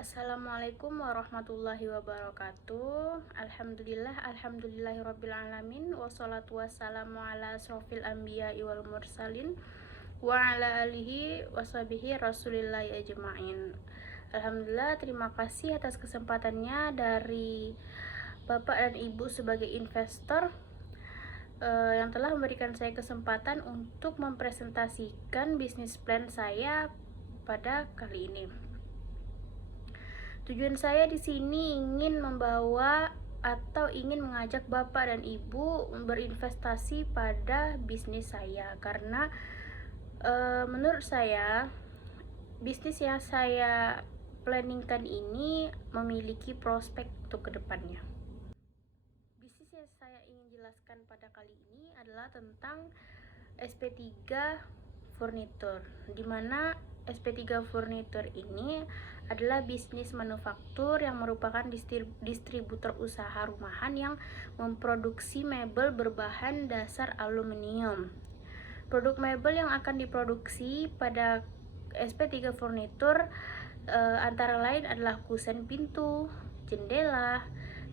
Assalamualaikum warahmatullahi wabarakatuh. Alhamdulillahirabbil alamin, wassalatu wassalamu ala asrofil anbiya'i wal mursalin wa ala alihi washabihi rasulillahi ajma'in. Alhamdulillah, terima kasih atas kesempatannya dari Bapak dan Ibu sebagai investor yang telah memberikan saya kesempatan untuk mempresentasikan bisnis plan saya pada kali ini. Tujuan saya di sini ingin membawa atau ingin mengajak Bapak dan Ibu berinvestasi pada bisnis saya, karena menurut saya bisnis yang saya planningkan ini memiliki prospek untuk kedepannya. Bisnis yang saya ingin jelaskan pada kali ini adalah tentang SP3 Furniture, di mana SP3 Furniture ini adalah bisnis manufaktur yang merupakan distributor usaha rumahan yang memproduksi mebel berbahan dasar aluminium. Produk mebel yang akan diproduksi pada SP3 Furniture antara lain adalah kusen pintu, jendela,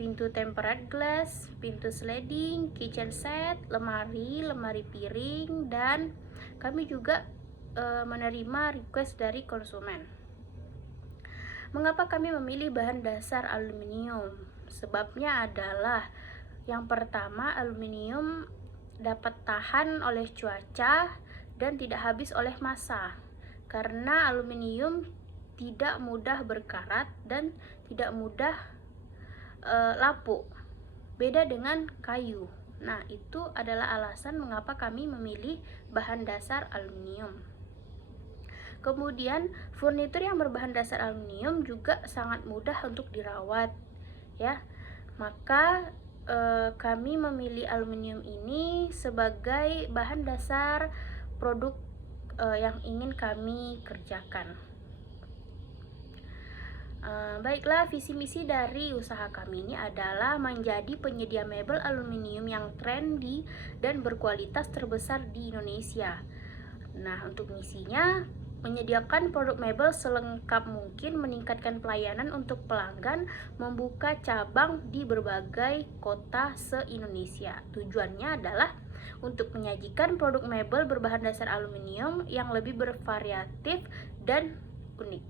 pintu tempered glass, pintu sliding, kitchen set, lemari piring, dan kami juga menerima request dari konsumen. Mengapa kami memilih bahan dasar aluminium? Sebabnya adalah yang pertama, aluminium dapat tahan oleh cuaca dan tidak habis oleh massa, karena aluminium tidak mudah berkarat dan tidak mudah lapuk, beda dengan kayu. Nah, itu adalah alasan mengapa kami memilih bahan dasar aluminium. Kemudian, furnitur yang berbahan dasar aluminium juga sangat mudah untuk dirawat, ya. Maka kami memilih aluminium ini sebagai bahan dasar produk yang ingin kami kerjakan. Baiklah, visi misi dari usaha kami ini adalah menjadi penyedia mebel aluminium yang trendy dan berkualitas terbesar di Indonesia. Nah, untuk misinya menyediakan produk mebel selengkap mungkin, meningkatkan pelayanan untuk pelanggan, membuka cabang di berbagai kota se-Indonesia. Tujuannya adalah untuk menyajikan produk mebel berbahan dasar aluminium yang lebih bervariatif dan unik.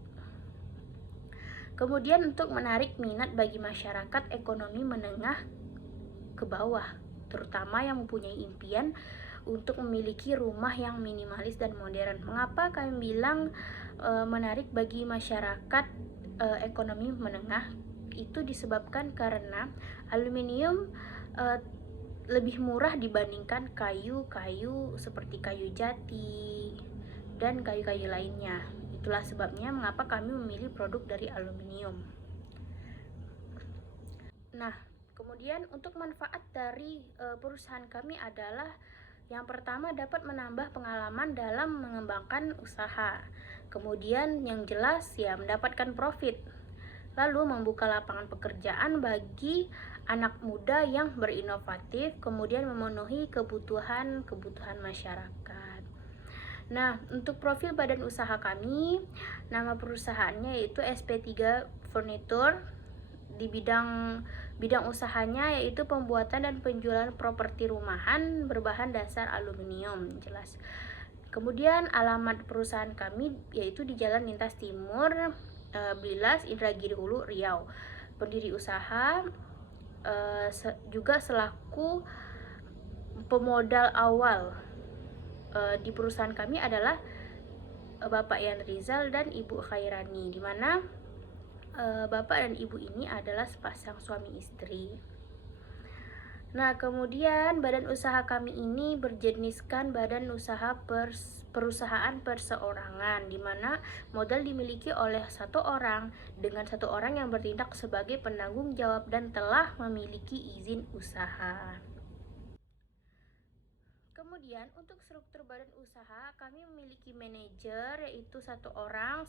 Kemudian untuk menarik minat bagi masyarakat ekonomi menengah ke bawah, terutama yang mempunyai impian untuk memiliki rumah yang minimalis dan modern. Mengapa kami bilang menarik bagi masyarakat ekonomi menengah? Itu disebabkan karena aluminium lebih murah dibandingkan kayu-kayu seperti kayu jati dan kayu-kayu lainnya. Itulah sebabnya mengapa kami memilih produk dari aluminium. Nah, kemudian untuk manfaat dari perusahaan kami adalah yang pertama, dapat menambah pengalaman dalam mengembangkan usaha. Kemudian yang jelas ya, mendapatkan profit. Lalu membuka lapangan pekerjaan bagi anak muda yang berinovatif, kemudian memenuhi kebutuhan masyarakat. Nah, untuk profil badan usaha kami, nama perusahaannya yaitu SP3 Furniture. Di bidang usahanya yaitu pembuatan dan penjualan properti rumahan berbahan dasar aluminium, jelas. Kemudian alamat perusahaan kami yaitu di Jalan Lintas Timur, Blilas, Indragiri Hulu, Riau. Pendiri usaha juga selaku pemodal awal di perusahaan kami adalah Bapak Yan Rizal dan Ibu Khairani, di mana Bapak dan Ibu ini adalah sepasang suami istri. Nah, kemudian badan usaha kami ini berjeniskan badan usaha perusahaan perseorangan, di mana modal dimiliki oleh satu orang dengan satu orang yang bertindak sebagai penanggung jawab dan telah memiliki izin usaha. Kemudian untuk struktur badan usaha kami memiliki manajer yaitu satu orang,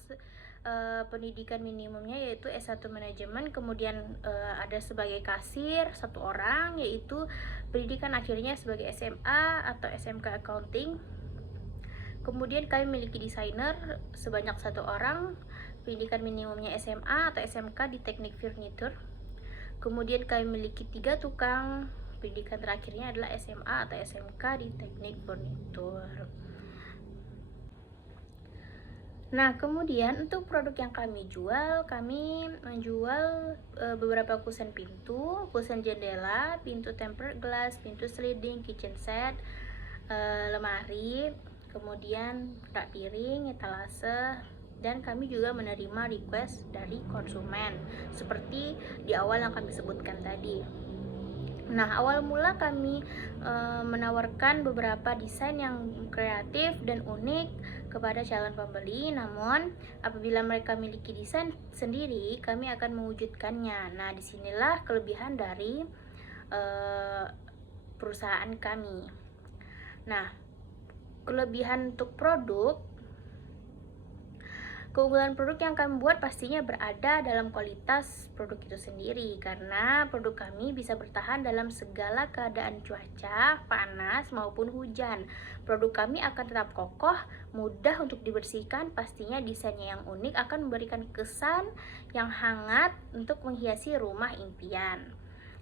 pendidikan minimumnya yaitu S1 manajemen, kemudian ada sebagai kasir satu orang yaitu pendidikan akhirnya sebagai SMA atau SMK accounting. Kemudian kami memiliki desainer sebanyak satu orang, pendidikan minimumnya SMA atau SMK di teknik furnitur. Kemudian kami memiliki 3 tukang, pendidikan terakhirnya adalah SMA atau SMK di teknik furnitur. Nah, kemudian untuk produk yang kami jual, kami menjual beberapa kusen pintu, kusen jendela, pintu tempered glass, pintu sliding, kitchen set, lemari, kemudian rak piring, etalase, dan kami juga menerima request dari konsumen seperti di awal yang kami sebutkan tadi. Nah, awal mula kami menawarkan beberapa desain yang kreatif dan unik kepada calon pembeli. Namun, apabila mereka memiliki desain sendiri, kami akan mewujudkannya. Nah, disinilah kelebihan dari perusahaan kami. Nah, kelebihan untuk produk, keunggulan produk yang kami buat pastinya berada dalam kualitas produk itu sendiri, karena produk kami bisa bertahan dalam segala keadaan cuaca, panas maupun hujan. Produk kami akan tetap kokoh, mudah untuk dibersihkan, pastinya desainnya yang unik akan memberikan kesan yang hangat untuk menghiasi rumah impian.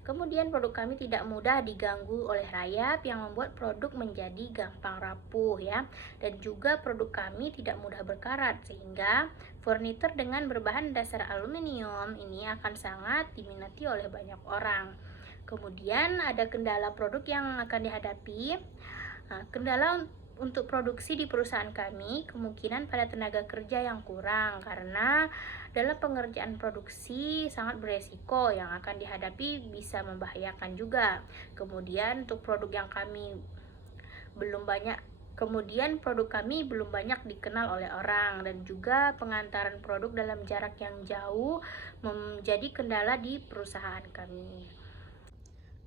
Kemudian produk kami tidak mudah diganggu oleh rayap yang membuat produk menjadi gampang rapuh ya. Dan juga produk kami tidak mudah berkarat, sehingga furnitur dengan berbahan dasar aluminium ini akan sangat diminati oleh banyak orang. Kemudian ada kendala produk yang akan dihadapi. Kendala untuk produksi di perusahaan kami kemungkinan pada tenaga kerja yang kurang, karena dalam pengerjaan produksi sangat beresiko yang akan dihadapi bisa membahayakan juga. Kemudian untuk produk yang kami belum banyak produk kami belum banyak dikenal oleh orang, dan juga pengantaran produk dalam jarak yang jauh menjadi kendala di perusahaan kami.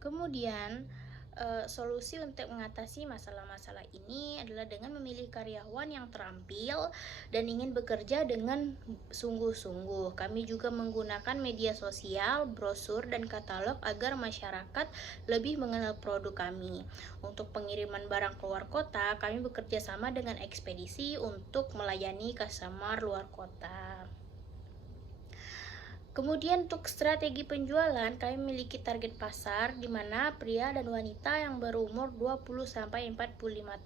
Kemudian solusi untuk mengatasi masalah-masalah ini adalah dengan memilih karyawan yang terampil dan ingin bekerja dengan sungguh-sungguh. Kami juga menggunakan media sosial, brosur, dan katalog agar masyarakat lebih mengenal produk kami. Untuk pengiriman barang keluar kota, kami bekerja sama dengan ekspedisi untuk melayani customer luar kota. Kemudian untuk strategi penjualan, kami memiliki target pasar di mana pria dan wanita yang berumur 20-45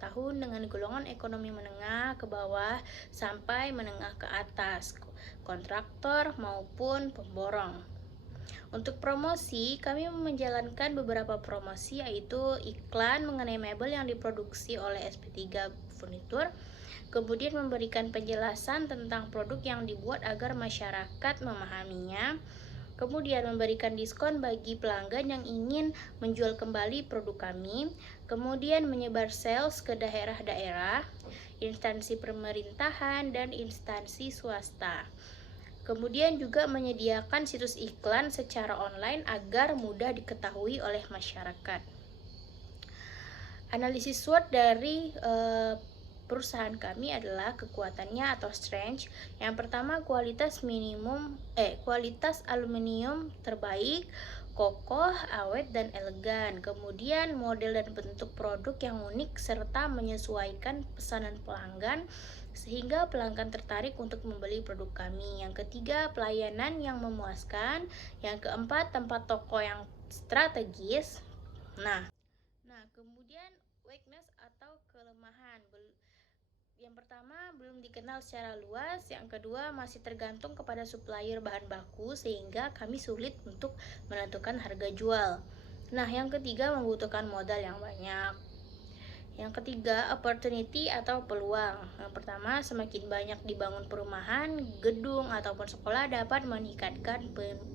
tahun dengan golongan ekonomi menengah ke bawah sampai menengah ke atas, kontraktor maupun pemborong. Untuk promosi, kami menjalankan beberapa promosi, yaitu iklan mengenai mebel yang diproduksi oleh SP3 Furnitur, kemudian memberikan penjelasan tentang produk yang dibuat agar masyarakat memahaminya, kemudian memberikan diskon bagi pelanggan yang ingin menjual kembali produk kami, kemudian menyebar sales ke daerah-daerah, instansi pemerintahan, dan instansi swasta. Kemudian juga menyediakan situs iklan secara online agar mudah diketahui oleh masyarakat. Analisis SWOT dari perusahaan kami adalah kekuatannya atau strength. Yang pertama, kualitas aluminium terbaik, kokoh, awet, dan elegan. Kemudian model dan bentuk produk yang unik serta menyesuaikan pesanan pelanggan sehingga pelanggan tertarik untuk membeli produk kami. Yang ketiga, pelayanan yang memuaskan. Yang keempat, tempat toko yang strategis. Nah, kemudian weakness atau kelemahan. Yang pertama, belum dikenal secara luas. Yang kedua, masih tergantung kepada supplier bahan baku sehingga kami sulit untuk menentukan harga jual. Nah, yang ketiga, membutuhkan modal yang banyak. Yang ketiga, opportunity atau peluang. Yang pertama, semakin banyak dibangun perumahan, gedung, ataupun sekolah dapat meningkatkan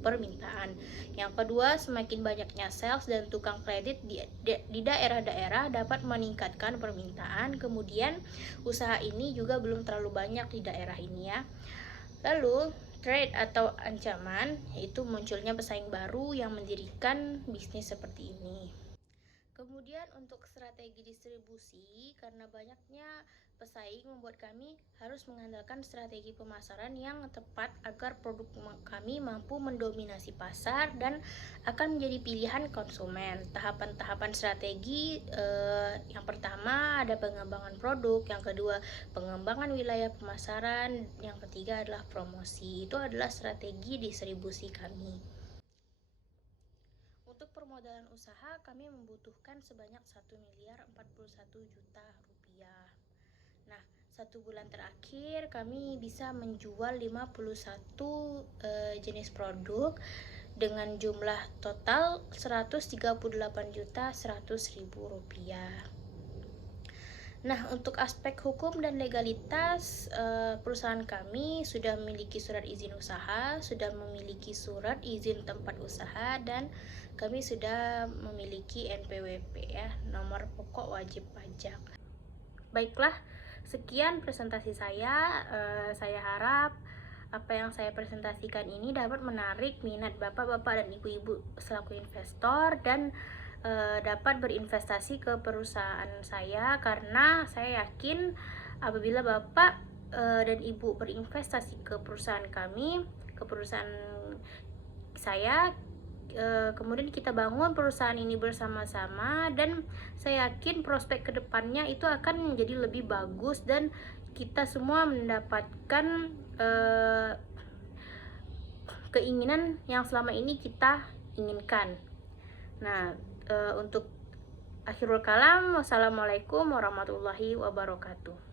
permintaan. Yang kedua, semakin banyaknya sales dan tukang kredit di daerah-daerah dapat meningkatkan permintaan. Kemudian, usaha ini juga belum terlalu banyak di daerah ini ya. Lalu, threat atau ancaman, yaitu munculnya pesaing baru yang mendirikan bisnis seperti ini. Kemudian untuk strategi distribusi, karena banyaknya pesaing membuat kami harus mengandalkan strategi pemasaran yang tepat agar produk kami mampu mendominasi pasar dan akan menjadi pilihan konsumen. Tahapan-tahapan strategi yang pertama ada pengembangan produk, yang kedua pengembangan wilayah pemasaran, yang ketiga adalah promosi. Itu adalah strategi distribusi kami. Untuk permodalan usaha kami membutuhkan sebanyak 1.041.000.000 rupiah. Nah, 1 bulan terakhir kami bisa menjual 51 jenis produk dengan jumlah total 138.100.000 rupiah. Nah, untuk aspek hukum dan legalitas, perusahaan kami sudah memiliki surat izin usaha, sudah memiliki surat izin tempat usaha, dan kami sudah memiliki NPWP ya, nomor pokok wajib pajak. Baiklah, sekian presentasi saya. Saya harap apa yang saya presentasikan ini dapat menarik minat bapak-bapak dan ibu-ibu selaku investor dan dapat berinvestasi ke perusahaan saya, karena saya yakin apabila bapak dan ibu berinvestasi ke perusahaan kami, ke perusahaan saya, kemudian kita bangun perusahaan ini bersama-sama, dan saya yakin prospek kedepannya itu akan menjadi lebih bagus dan kita semua mendapatkan keinginan yang selama ini kita inginkan. Nah, untuk akhirul kalam, wassalamualaikum warahmatullahi wabarakatuh.